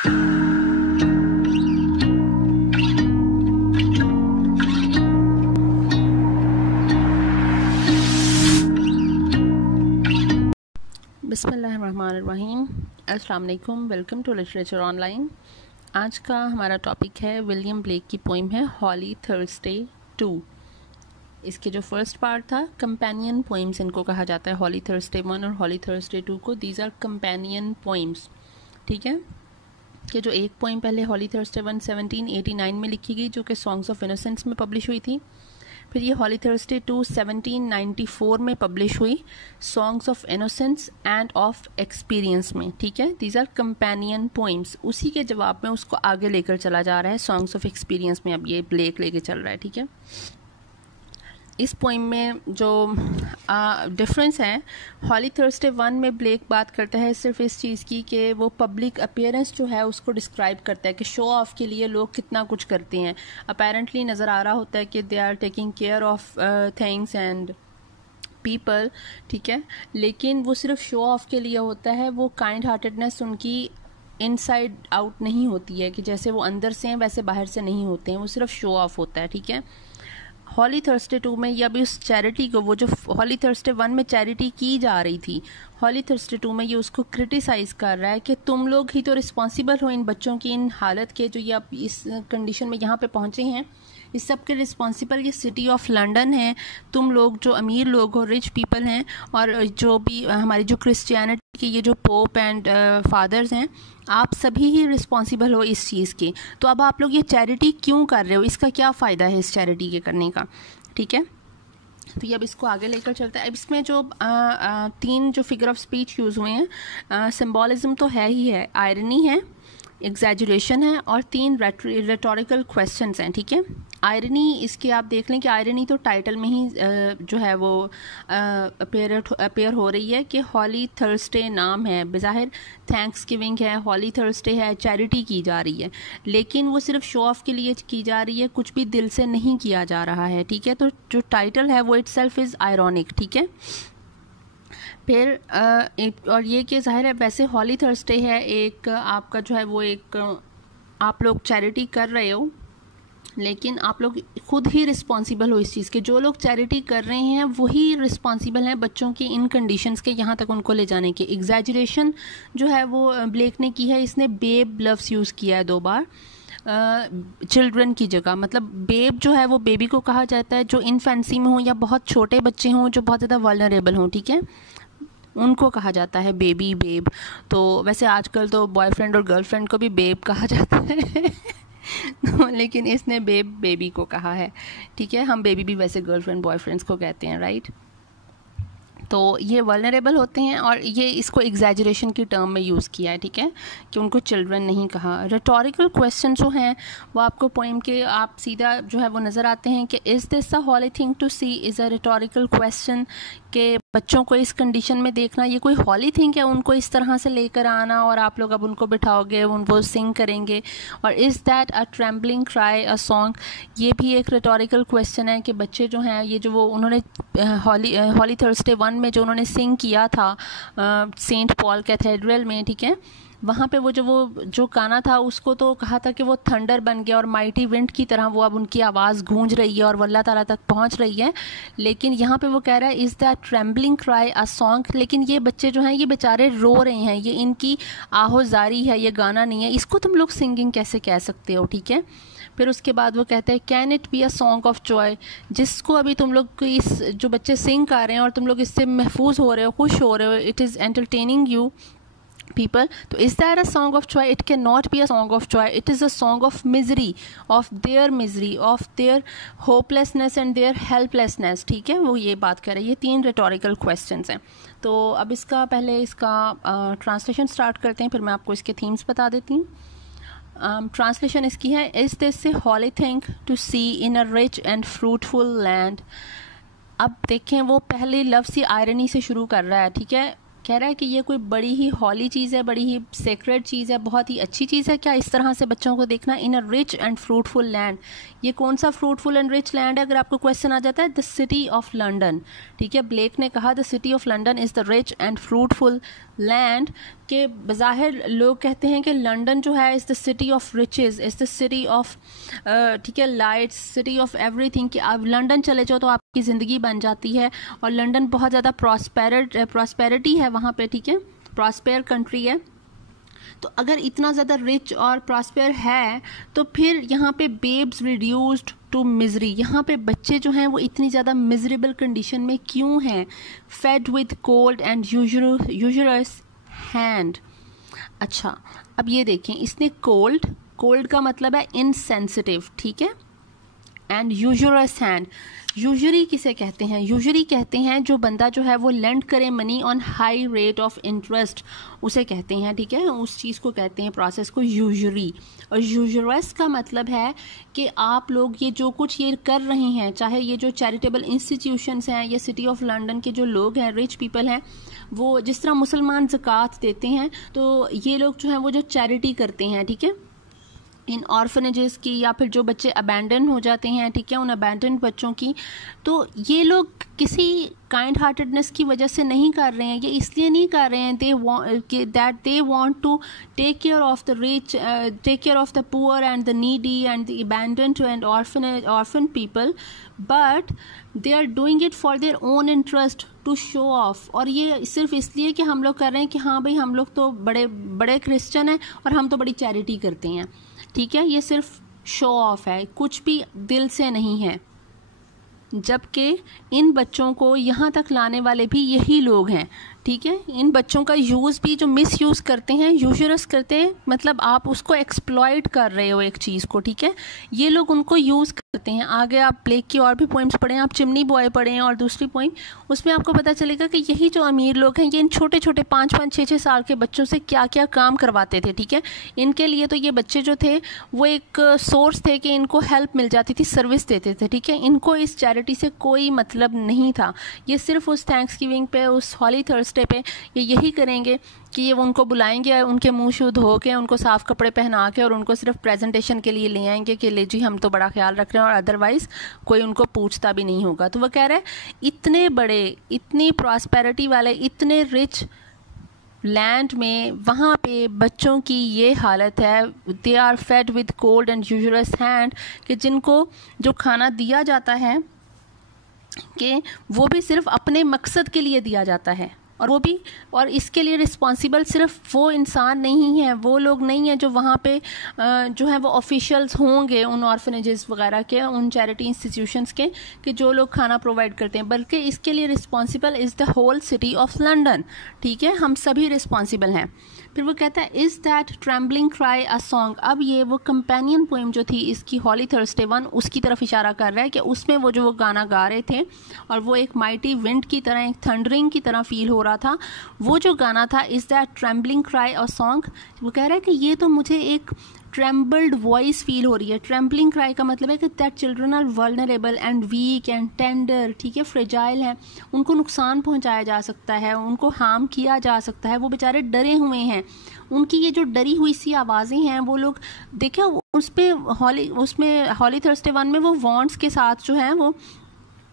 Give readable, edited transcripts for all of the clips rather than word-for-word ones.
बिस्मिल्लाहिर्रहमानिर्रहीम। अस्सलाम वालेकुम। Welcome to literature online. आज का हमारा टॉपिक है विलियम ब्लेक की पोइम है हॉली थर्सडे 2। इसके जो फर्स्ट पार्ट था, कंपेनियन पोइम्स इनको कहा जाता है, हॉली थर्सडे 1 और हॉली थर्सडे 2 को। दीज आर कंपेनियन पोइम्स, ठीक है। कि जो एक पोइम पहले हॉली थर्सडे 1 1789 में लिखी गई, जो कि सॉन्ग्स ऑफ इनोसेंस में पब्लिश हुई थी। फिर ये हॉली थर्सडे 2 1794 में पब्लिश हुई, songs of innocence and of experience में, ठीक है। These are companion poems. उसी के जवाब में उसको आगे लेकर चला जा रहा है सॉन्ग्स ऑफ एक्सपीरियंस में, अब ये ब्लेक लेके चल रहा है, ठीक है। इस पोइम में जो डिफरेंस है, हॉली थर्सडे 1 में ब्लेक बात करता है सिर्फ इस चीज़ की कि वो पब्लिक अपीयरेंस जो है उसको डिस्क्राइब करता है कि शो ऑफ के लिए लोग कितना कुछ करते हैं। अपेरेंटली नज़र आ रहा होता है कि they are taking care of things and people, ठीक है। लेकिन वो सिर्फ शो ऑफ के लिए होता है। वो काइंड हार्टेडनेस उनकी इनसाइड आउट नहीं होती है कि जैसे वो अंदर से हैं वैसे बाहर से नहीं होते हैं, वो सिर्फ शो ऑफ होता है, ठीक है। हॉली थर्सडे 2 में ये अभी उस चैरिटी को, वो जो हॉली थर्सडे 1 में चैरिटी की जा रही थी, हॉली थर्सडे 2 में ये उसको क्रिटिसाइज कर रहा है कि तुम लोग ही तो रिस्पॉन्सिबल हो इन बच्चों की इन हालत के, जो ये अब इस कंडीशन में यहाँ पे पहुँचे हैं। इस सब के रिस्पॉन्सिबल ये सिटी ऑफ लंदन है। तुम लोग जो अमीर लोग हो, रिच पीपल हैं, और जो भी हमारी जो क्रिश्चियनिटी की ये जो पोप एंड फादर्स हैं, आप सभी ही रिस्पॉन्सिबल हो इस चीज़ के। तो अब आप लोग ये चैरिटी क्यों कर रहे हो, इसका क्या फ़ायदा है इस चैरिटी के करने का, ठीक है। तो ये अब इसको आगे लेकर चलता है। अब इसमें जो 3 जो फिगर ऑफ स्पीच यूज़ हुए हैं, सिम्बॉलिज्म तो है ही है, आयरनी है, एग्जैजुरेशन है, और 3 रेटोरिकल क्वेश्चंस हैं, ठीक है। आयरनी, इसके आप देख लें कि आयरनी तो टाइटल में ही जो है वो अपेयर हो रही है कि हॉली थर्सडे नाम है, बज़ाहिर थैंक्स गिविंग है, हॉली थर्सडे है, चैरिटी की जा रही है, लेकिन वो सिर्फ शो ऑफ के लिए की जा रही है, कुछ भी दिल से नहीं किया जा रहा है, ठीक है। तो जो टाइटल है वो इटसेल्फ इज़ आयरॉनिक, ठीक है। फिर और ये कि ज़ाहिर है वैसे हॉली थर्सडे है, एक आपका जो है वो एक आप लोग चैरिटी कर रहे हो, लेकिन आप लोग खुद ही रिस्पॉन्सिबल हो इस चीज़ के। जो लोग चैरिटी कर रहे हैं वही रिस्पॉन्सिबल हैं बच्चों की इन कंडीशंस के यहाँ तक उनको ले जाने के। एग्जैजरेशन जो है वो ब्लेक ने की है, इसने बेब लफ्ज़ यूज़ किया है 2 बार चिल्ड्रन की जगह। मतलब बेब जो है वो बेबी को कहा जाता है जो इनफेंसी में हो या बहुत छोटे बच्चे हों जो बहुत ज़्यादा वल्नरेबल हों, ठीक है, उनको कहा जाता है बेबी, बेब। तो वैसे आजकल तो बॉयफ्रेंड और गर्लफ्रेंड को भी बेब कहा जाता है लेकिन इसने बेबी को कहा है, ठीक है। हम बेबी भी वैसे गर्लफ्रेंड बॉयफ्रेंड्स को कहते हैं, राइट। तो ये वल्नरेबल होते हैं, और ये इसको एग्जैजरेशन की टर्म में यूज़ किया है, ठीक है, कि उनको चिल्ड्रन नहीं कहा। रेटोरिकल क्वेश्चन जो हैं वो आपको पोइम के आप सीधा जो है वो नज़र आते हैं कि is this a holy thing to see is a rhetorical question, कि बच्चों को इस कंडीशन में देखना ये कोई हॉली थिंग है, उनको इस तरह से लेकर आना और आप लोग अब उनको बिठाओगे, उनको सिंग करेंगे। और is that a trembling cry a song, ये भी एक रेटोरिकल क्वेश्चन है कि बच्चे जो हैं ये जो वो उन्होंने हॉली थर्सडे 1 में जो उन्होंने सिंग किया था सेंट पॉल कैथेड्रल में, ठीक है, वहाँ पे वो जो गाना था उसको तो कहा था कि वो थंडर बन गया और माइटी विंड की तरह वो अब उनकी आवाज़ गूंज रही है और वो अल्लाह ताला तक पहुँच रही है। लेकिन यहाँ पे वो कह रहा है is that trembling cry a song, लेकिन ये बच्चे जो हैं ये बेचारे रो रहे हैं, ये इनकी आहोजारी है, ये गाना नहीं है, इसको तुम लोग सिंगिंग कैसे कह सकते हो, ठीक है। फिर उसके बाद वो कहते हैं can it be a song of Joy, जिसको अभी तुम लोग इस जो बच्चे सिंग कर रहे हैं और तुम लोग इससे महफूज हो रहे हो, खुश हो रहे हो, it is entertaining you people. तो is that a song of joy? It cannot be a song of joy. It is a song of misery, of their hopelessness and their helplessness, ठीक है। वो ये बात कर रहे हैं। ये 3 rhetorical questions हैं। तो अब इसका पहले इसका ट्रांसलेशन स्टार्ट करते हैं, फिर मैं आपको इसके थीम्स बता देती हूँ। ट्रांसलेशन इसकी है, is this a holy thing to see in a rich and fruitful land. अब देखें वो पहले लफ्ज़ ही आयरनी से शुरू कर रहा है, ठीक है। कह रहा है कि ये कोई बड़ी ही हॉली चीज़ है, बड़ी ही सेक्रेड चीज़ है, बहुत ही अच्छी चीज़ है क्या इस तरह से बच्चों को देखना। In a rich and fruitful land, ये कौन सा फ्रूटफुल एंड रिच लैंड है? अगर आपको क्वेश्चन आ जाता है, द सिटी ऑफ लंदन, ठीक है। ब्लेक ने कहा the city of London is the rich and fruitful land, के बज़ाहिर लोग कहते हैं कि लंदन जो है is the city of riches, is the city of, ठीक है, लाइट्स, सिटी ऑफ एवरीथिंग, कि आप लंदन चले जाओ तो आपकी ज़िंदगी बन जाती है, और लंदन बहुत ज़्यादा प्रॉस्पेरिटी है वहाँ पे, ठीक है, प्रॉस्पेर कंट्री है। तो अगर इतना ज़्यादा रिच और प्रॉस्पेर है तो फिर यहाँ पे बेब्स रिड्यूस्ड टू मिजरी, यहाँ पे बच्चे जो हैं वो इतनी ज़्यादा मिजरेबल कंडीशन में क्यों हैं? Fed with cold and usurous hand. अच्छा, अब ये देखें, इसने कोल्ड का मतलब है इनसेंसिटिव, ठीक है, एंड यूजुरस हैंड। यूजरी किसे कहते हैं? यूजरी कहते हैं जो बंदा जो है वो लेंड करे money on high rate of interest, उसे कहते हैं, ठीक है, उस चीज़ को कहते हैं, प्रोसेस को यूजरी। और यूजरस का मतलब है कि आप लोग ये जो कुछ ये कर रहे हैं, चाहे ये जो चैरिटेबल इंस्टीट्यूशंस हैं या सिटी ऑफ लंदन के जो लोग हैं, रिच पीपल हैं, वो जिस तरह मुसलमान ज़कात देते हैं, तो ये लोग जो हैं वो जो चैरिटी करते हैं, ठीक है, इन ऑर्फनेजेस की, या फिर जो बच्चे अबैंडन हो जाते हैं, ठीक है, उन अबैंडन बच्चों की, तो ये लोग किसी काइंड हार्टेडनेस की वजह से नहीं कर रहे हैं, ये इसलिए नहीं कर रहे हैं they want to take care of the rich, take care of the poor and the needy and the abandoned and orphan people, but they are doing it for their own interest to show off. और ये सिर्फ इसलिए कि हम लोग कर रहे हैं कि हाँ भाई हम लोग तो बड़े बड़े क्रिश्चियन हैं और हम तो बड़ी चैरिटी करते हैं, ठीक है, ये सिर्फ शो ऑफ है, कुछ भी दिल से नहीं है। जबकि इन बच्चों को यहाँ तक लाने वाले भी यही लोग हैं, ठीक है। इन बच्चों का यूज़ भी जो मिस यूज़ करते हैं, यूजरस करते हैं, मतलब आप उसको एक्सप्लॉइट कर रहे हो एक चीज़ को, ठीक है, ये लोग उनको यूज़ करते हैं। आगे आप ब्लेक की और भी पोइम्स पढ़ें, आप चिमनी बॉय पढ़ें और दूसरी पोइम, उसमें आपको पता चलेगा कि यही जो अमीर लोग हैं ये इन छोटे छोटे 5-5, 6-6 साल के बच्चों से क्या क्या काम करवाते थे, ठीक है। इनके लिए तो ये बच्चे जो थे वो एक सोर्स थे कि इनको हेल्प मिल जाती थी, सर्विस देते थे, ठीक है। इनको इस चैरिटी से कोई मतलब नहीं था, ये सिर्फ उस थैंक्स गिविंग पे, उस हॉली थर्सडे पे ये यही करेंगे कि ये उनको बुलाएंगे, उनके मुंह शुद्ध हो के, उनको साफ़ कपड़े पहना के, और उनको सिर्फ प्रेजेंटेशन के लिए ले आएंगे कि ले जी हम तो बड़ा ख्याल रख रहे हैं, और अदरवाइज़ कोई उनको पूछता भी नहीं होगा। तो वह कह रहे हैं इतने बड़े, इतनी प्रॉस्पेरिटी वाले, इतने रिच लैंड में वहाँ पे बच्चों की ये हालत है, they are fed with cold and usurous hand, कि जिनको जो खाना दिया जाता है कि वो भी सिर्फ अपने मकसद के लिए दिया जाता है, और वो भी, और इसके लिए रिस्पॉन्सिबल सिर्फ वो इंसान नहीं है, वो लोग नहीं हैं जो वहाँ पे जो है वो ऑफिशियल्स होंगे उन ऑर्फनेजेस वगैरह के, उन चैरिटी इंस्टीट्यूशंस के, कि जो लोग खाना प्रोवाइड करते हैं, बल्कि इसके लिए responsible is the whole city of London, ठीक है, हम सभी रिस्पॉन्सिबल हैं। फिर वो कहता है is that trembling cry a song. अब ये वो कंपेनियन पोइम जो थी इसकी हॉली थर्सडे 1, उसकी तरफ इशारा कर रहा है कि उसमें वो जो वो गाना गा रहे थे और वो एक माइटी विंड की तरह, एक थंडरिंग की तरह फील हो रहा था, वो जो गाना था is that trembling cry a song, वो कह रहा है कि ये तो मुझे एक ट्रेम्बल्ड वॉइस फील हो रही है। ट्रेम्बलिंग क्राई का मतलब है कि that children are vulnerable and weak and tender, ठीक है, फ्रेजाइल हैं, उनको नुकसान पहुंचाया जा सकता है, उनको हार्म किया जा सकता है, वो बेचारे डरे हुए हैं। उनकी ये जो डरी हुई सी आवाज़ें हैं, वो लोग देखे उसमें हॉली थर्सडे 1 में वो वॉन्ट्स के साथ जो है वो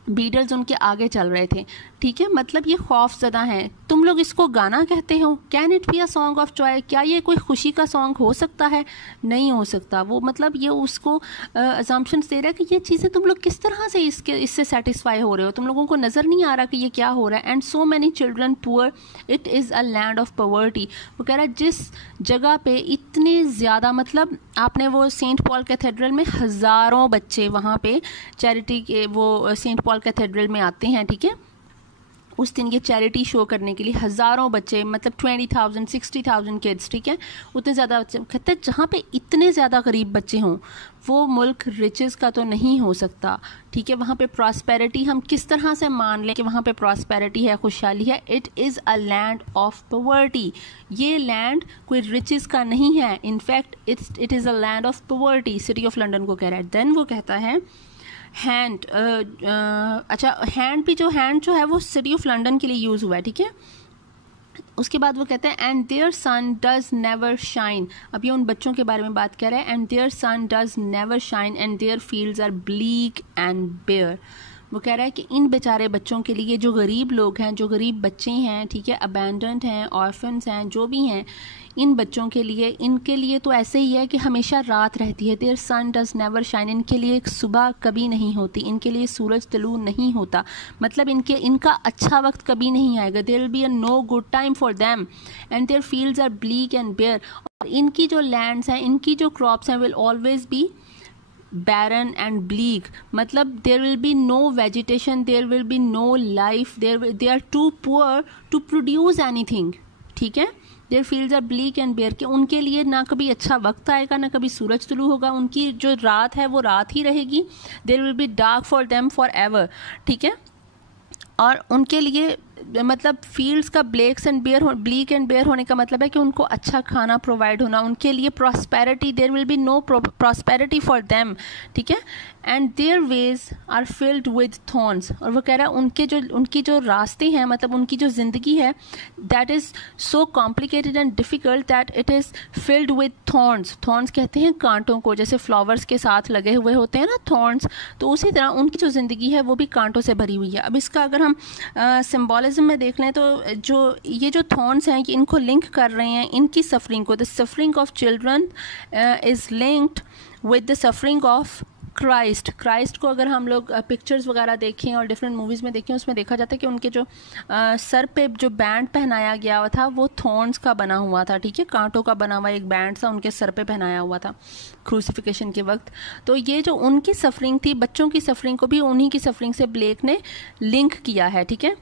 बीटल्स उनके आगे चल रहे थे, ठीक है, मतलब ये खौफजदा हैं। तुम लोग इसको गाना कहते हो, can it be a song of Joy, क्या ये कोई खुशी का सॉन्ग हो सकता है? नहीं हो सकता। वो मतलब ये उसको अजम्पशंस दे रहा है कि ये चीज़ें तुम लोग किस तरह से इससे सेटिस्फाई हो रहे हो, तुम लोगों को नज़र नहीं आ रहा कि ये क्या हो रहा है। And so many children poor, it is a land of poverty. वो कह रहा है जिस जगह पे इतने ज़्यादा, मतलब आपने वो सेंट पॉल कैथेड्रल में हज़ारों बच्चे वहाँ पे चैरिटी के, वो सेंट पॉल कैथेड्रल में आते हैं, ठीक है, उस दिन ये चैरिटी शो करने के लिए हज़ारों बच्चे, मतलब 20,000 60,000 किड्स, ठीक है, उतने ज़्यादा बच्चे। कहते हैं जहाँ पे इतने ज़्यादा गरीब बच्चे हों वो मुल्क रिचेस का तो नहीं हो सकता, ठीक है। वहाँ पे प्रॉस्पेरिटी हम किस तरह से मान लें कि वहाँ पे प्रॉस्पेरिटी है, खुशहाली है। It is a land of poverty, ये लैंड कोई रिचेस का नहीं है, in fact it is a land of poverty, city of London को कह रहा है। देन वो कहता है हैंड, अच्छा हैंड भी, जो हैंड जो है वो सिटी ऑफ लंदन के लिए यूज़ हुआ है, ठीक है। उसके बाद वो कहते हैं and their sun does never shine. अब ये उन बच्चों के बारे में बात कर रहे हैं। And their sun does never shine and their fields are bleak and bare. वो कह रहा है कि इन बेचारे बच्चों के लिए, जो गरीब लोग हैं, जो गरीब बच्चे हैं, ठीक है, अबैंडन्ड हैं, ऑर्फन्स हैं, जो भी हैं, इन बच्चों के लिए, इनके लिए तो ऐसे ही है कि हमेशा रात रहती है। Their sun does never shine, इनके लिए एक सुबह कभी नहीं होती, इनके लिए सूरज तलू नहीं होता, मतलब इनका अच्छा वक्त कभी नहीं आएगा। There will be a no good time for them and their fields are bleak and bare. और इनकी जो लैंड्स हैं, इनकी जो क्रॉप्स हैं, will always be barren and bleak, मतलब there will be no vegetation, there will be no life, they are too poor to produce anything, ठीक है। their fields are bleak and bare, कि उनके लिए ना कभी अच्छा वक्त आएगा, ना कभी सूरज तुलू होगा, उनकी जो रात है वो रात ही रहेगी। there will be dark for them forever, ठीक है। और उनके लिए मतलब फील्ड्स का ब्लीक एंड बेयर होने का मतलब है कि उनको अच्छा खाना प्रोवाइड होना, उनके लिए prosperity, there will be no prosperity for them, ठीक है। And their ways are filled with thorns, और वो कह रहा है उनकी जो रास्ते हैं, मतलब उनकी जो ज़िंदगी है, that is so complicated and difficult that it is filled with thorns. Thorns कहते हैं कांटों को, जैसे फ्लावर्स के साथ लगे हुए होते हैं ना थॉर्न्स, तो उसी तरह उनकी जो ज़िंदगी है वो भी कांटों से भरी हुई है। अब इसका अगर हम सिम्बॉलिज्म में देख लें तो ये जो थॉर्न्स हैं, कि इनको लिंक कर रहे हैं इनकी सफरिंग को। The suffering of children is linked with the suffering of Christ को अगर हम लोग पिक्चर्स वगैरह देखें और डिफरेंट मूवीज़ में देखें, उसमें देखा जाता है कि उनके जो सर पे जो बैंड पहनाया गया हुआ था वो थॉर्न्स का बना हुआ था, ठीक है, कांटों का बना हुआ एक बैंड सा उनके सर पे पहनाया हुआ था क्रूसिफिकेशन के वक्त। तो ये जो उनकी सफरिंग थी, बच्चों की सफरिंग को भी उन्हीं की सफरिंग से ब्लेक ने लिंक किया है, ठीक है,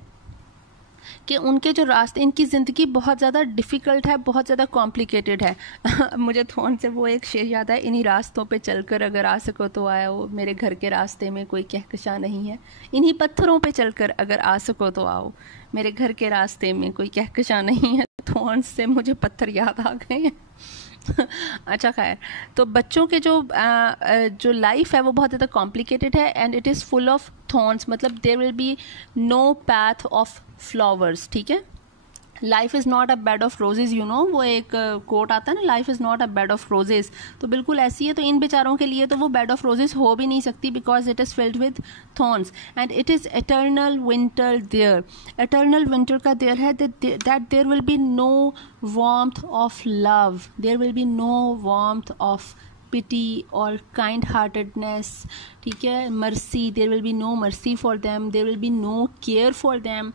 कि उनके जो रास्ते, इनकी ज़िंदगी बहुत ज़्यादा डिफ़िकल्ट है, बहुत ज़्यादा कॉम्प्लिकेटेड है। मुझे थोन से वो एक शेर याद है, इन्हीं रास्तों पे चलकर अगर आ सको तो आओ, मेरे घर के रास्ते में कोई कहकशा नहीं है। इन्हीं पत्थरों पे चलकर अगर आ सको तो आओ, मेरे घर के रास्ते में कोई कहकशा नहीं है। थोन से मुझे पत्थर याद आ गए हैं। अच्छा खैर, तो बच्चों के जो लाइफ है वो बहुत ज़्यादा कॉम्प्लिकेटेड है and it is full of thorns, मतलब there will be no path of flowers, ठीक है। Life is not a bed of roses, you know, वो एक कोट आता है ना, life is not a bed of roses, तो बिल्कुल ऐसी है। तो इन बेचारों के लिए तो वो बेड ऑफ रोजेज़ हो भी नहीं सकती, because it is filled with thorns and it is eternal winter there. Eternal winter का देयर है that there will be no warmth of love, there will be no warmth of pity और kind heartedness, ठीक है, mercy, there will be no mercy for them, there will be no care for them.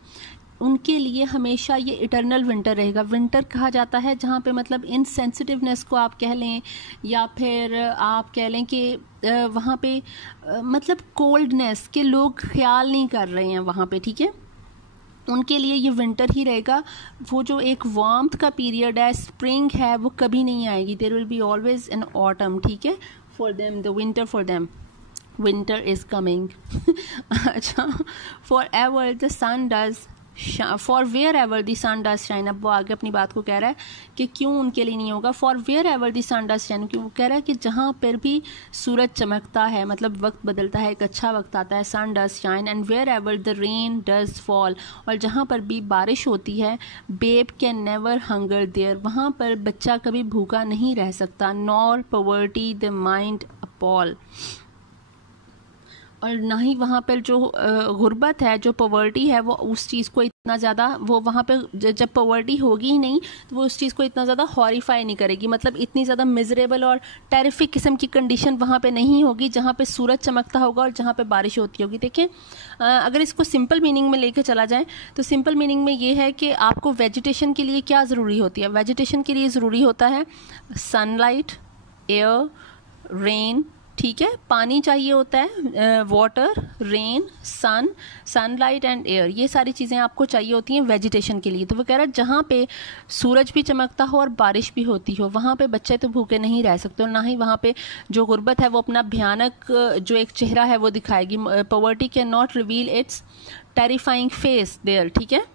उनके लिए हमेशा ये eternal winter रहेगा। Winter कहा जाता है जहाँ पे मतलब इनसेंसिटिवनेस को आप कह लें, या फिर आप कह लें कि वहाँ पे मतलब कोल्डनेस के लोग ख्याल नहीं कर रहे हैं वहाँ पे, ठीक है, उनके लिए ये विंटर ही रहेगा। वो जो एक वार्मथ का पीरियड है, स्प्रिंग है, वो कभी नहीं आएगी। There will be always an autumn, ठीक है, for them, the winter for them, winter is coming. अच्छा, for ever the sun does, for where ever the sun does shine. अब वो आगे अपनी बात को कह रहा है कि क्यों उनके लिए नहीं होगा। For where ever the sun does shine, क्यों, वो कह रहा है कि जहाँ पर भी सूरज चमकता है, मतलब वक्त बदलता है, एक अच्छा वक्त आता है, sun does shine and where ever the rain does fall, और जहाँ पर भी बारिश होती है, babe can never hunger there, वहाँ पर बच्चा कभी भूखा नहीं रह सकता, nor poverty the mind appall, और ना ही वहाँ पर जो गुर्बत है, जो पॉवर्टी है, वो उस चीज़ को इतना ज़्यादा, वो वहाँ पे जब पॉवर्टी होगी ही नहीं तो वो उस चीज़ को इतना ज़्यादा हॉरिफाई नहीं करेगी, मतलब इतनी ज़्यादा मिजरेबल और टेरिफिक किस्म की कंडीशन वहाँ पे नहीं होगी जहाँ पे सूरज चमकता होगा और जहाँ पे बारिश होती होगी। देखिए, अगर इसको सिंपल मीनिंग में लेके चला जाए तो सिंपल मीनिंग में ये है कि आपको वेजिटेशन के लिए क्या ज़रूरी होती है। वेजिटेशन के लिए ज़रूरी होता है सनलाइट, एयर, रेन, ठीक है, पानी चाहिए होता है, water, rain, sunlight and air, ये सारी चीज़ें आपको चाहिए होती हैं वेजिटेशन के लिए। तो वो कह रहा है जहाँ पे सूरज भी चमकता हो और बारिश भी होती हो, वहाँ पे बच्चे तो भूखे नहीं रह सकते, और ना ही वहाँ पे जो गुर्बत है वो अपना भयानक जो एक चेहरा है वो दिखाएगी। Poverty can not reveal its terrifying face there, ठीक है,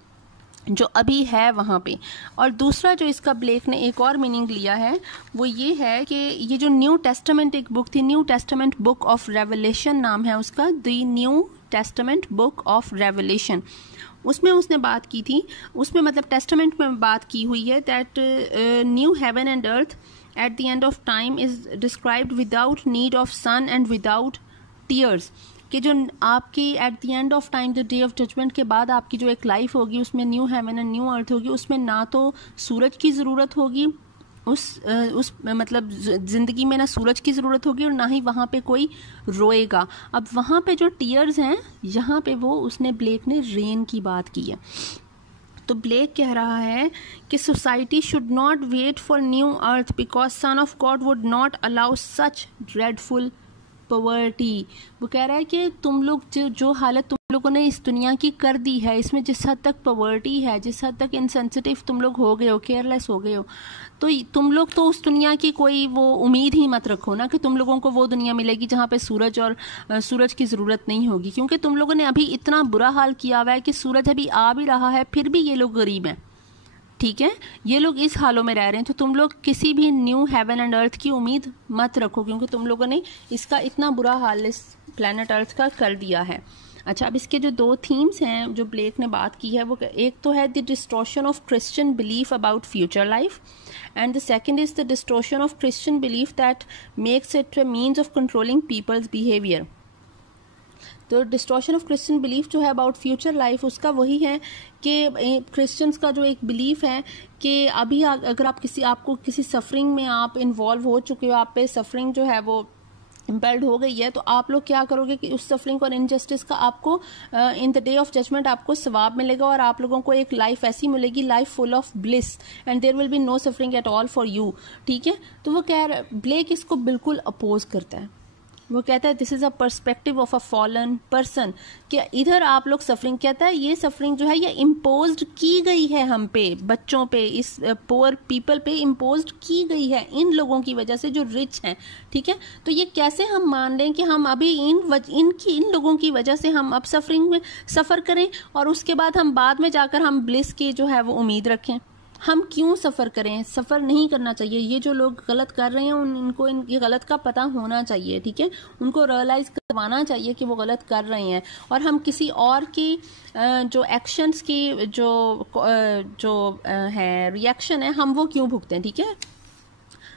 जो अभी है वहाँ पे। और दूसरा जो इसका ब्लेक ने एक और मीनिंग लिया है वो ये है कि ये जो न्यू टेस्टामेंट एक बुक थी, new testament book of revelation नाम है उसका, the new testament book of revelation, उसमें उसने बात की थी, उसमें मतलब टेस्टामेंट में बात की हुई है that new heaven and earth at the end of time is described without need of sun and without tears, कि जो आपकी at the end of time, the day of judgement के बाद आपकी जो एक लाइफ होगी उसमें new heaven and new earth होगी, उसमें ना तो सूरज की ज़रूरत होगी, उस मतलब ज़िंदगी में ना सूरज की ज़रूरत होगी और ना ही वहाँ पे कोई रोएगा। अब वहाँ पे जो टीयर्स हैं, यहाँ पे वो उसने ब्लेक ने रेन की बात की है। तो ब्लेक कह रहा है कि society should not wait for new earth because son of God would not allow such dreadful poverty. वो कह रहा है कि तुम लोग जो हालत तुम लोगों ने इस दुनिया की कर दी है, इसमें जिस हद तक पॉवर्टी है, जिस हद तक इनसेंसिटिव तुम लोग हो गए हो, केयरलेस हो गए हो, तो तुम लोग तो उस दुनिया की कोई वो उम्मीद ही मत रखो ना कि तुम लोगों को वो दुनिया मिलेगी जहाँ पे सूरज और सूरज की ज़रूरत नहीं होगी, क्योंकि तुम लोगों ने अभी इतना बुरा हाल किया हुआ है कि सूरज अभी आ भी रहा है फिर भी ये लोग गरीब हैं, ठीक है, ये लोग इस हालों में रह रहे हैं। तो तुम लोग किसी भी न्यू हेवन एंड अर्थ की उम्मीद मत रखो, क्योंकि तुम लोगों ने इसका इतना बुरा हाल इस प्लैनेट अर्थ का कर दिया है। अच्छा, अब इसके जो दो थीम्स हैं जो ब्लेक ने बात की है, वो एक तो है the distortion of Christian belief about future life and the second is the distortion of Christian belief that makes it a means of controlling peoples behaviour. तो डिस्टॉर्शन ऑफ क्रिश्चियन बिलीफ जो है अबाउट फ्यूचर लाइफ, उसका वही है कि Christians का जो एक बिलीफ है कि अभी अगर आपको किसी सफरिंग में आप इन्वॉल्व हो चुके हो, आप पे सफरिंग जो है वो इम्पेल्ड हो गई है, तो आप लोग क्या करोगे कि उस सफरिंग और इनजस्टिस का आपको in the day of judgement आपको सवाब मिलेगा और आप लोगों को एक लाइफ ऐसी मिलेगी, life full of bliss and there will be no suffering at all for you, ठीक है। तो वो ब्लेक इसको बिल्कुल अपोज करता है। वो कहता है this is a perspective of a fallen person, कि इधर आप लोग सफरिंग, कहता है ये सफरिंग जो है ये इम्पोज्ड की गई है हम पे, बच्चों पे, इस पुअर पीपल पे इम्पोज्ड की गई है इन लोगों की वजह से जो रिच हैं, ठीक है। तो ये कैसे हम मान लें कि हम अभी इन लोगों की वजह से हम अब सफरिंग में सफ़र करें और उसके बाद हम बाद में जाकर हम ब्लिस की जो है वो उम्मीद रखें। हम क्यों सफ़र करें? सफ़र नहीं करना चाहिए। ये जो लोग गलत कर रहे हैं इनको ये गलत का पता होना चाहिए, ठीक है, उनको रियलाइज़ करवाना चाहिए कि वो गलत कर रहे हैं और हम किसी और की जो एक्शंस की जो है रिएक्शन है हम वो क्यों भुगतें, ठीक है।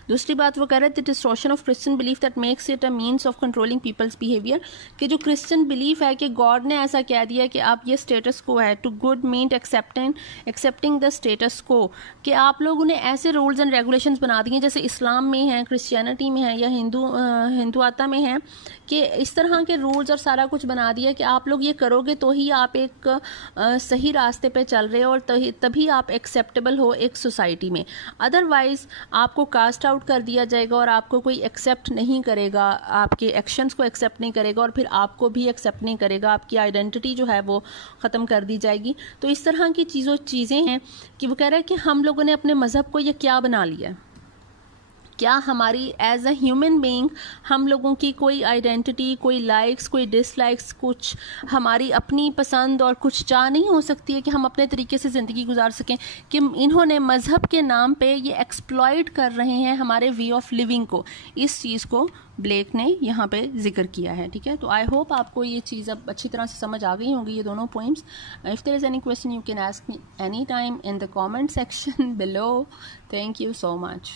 दूसरी बात वो कह रहे थे distortion of Christian belief that makes it a means of controlling peoples behaviour, कि जो क्रिश्चियन बिलीफ है कि गॉड ने ऐसा कह दिया कि आप ये स्टेटस को है to good mean accepting the status quo, कि आप लोगों ने ऐसे रूल्स एंड रेगुलेशंस बना दिए जैसे इस्लाम में है, क्रिश्चियनिटी में है या हिंदुआता में है, कि इस तरह के रूल्स और सारा कुछ बना दिया कि आप लोग ये करोगे तो ही आप एक सही रास्ते पे चल रहे हो और तभी आप एक्सेप्टेबल हो एक सोसाइटी में, अदरवाइज आपको कास्ट आउट कर दिया जाएगा और आपको कोई एक्सेप्ट नहीं करेगा, आपके एक्शंस को एक्सेप्ट नहीं करेगा और फिर आपको भी एक्सेप्ट नहीं करेगा, आपकी आइडेंटिटी जो है वो ख़त्म कर दी जाएगी। तो इस तरह की चीज़ें हैं कि वो कह रहा है कि हम लोगों ने अपने मज़हब को ये क्या बना लिया, क्या हमारी एज अ ह्यूमन बीइंग हम लोगों की कोई आइडेंटिटी, कोई लाइक्स, कोई डिसलाइक्स, कुछ हमारी अपनी पसंद और कुछ चाह नहीं हो सकती है कि हम अपने तरीके से ज़िंदगी गुजार सकें, कि इन्होंने मज़हब के नाम पे ये एक्सप्लॉइट कर रहे हैं हमारे वे ऑफ लिविंग को। इस चीज़ को ब्लेक ने यहाँ पे जिक्र किया है, ठीक है। तो आई होप आपको ये चीज़ अब अच्छी तरह से समझ आ गई होंगी, ये दोनों poems. If there is any question you can ask me any time in the comment section below. Thank you so much.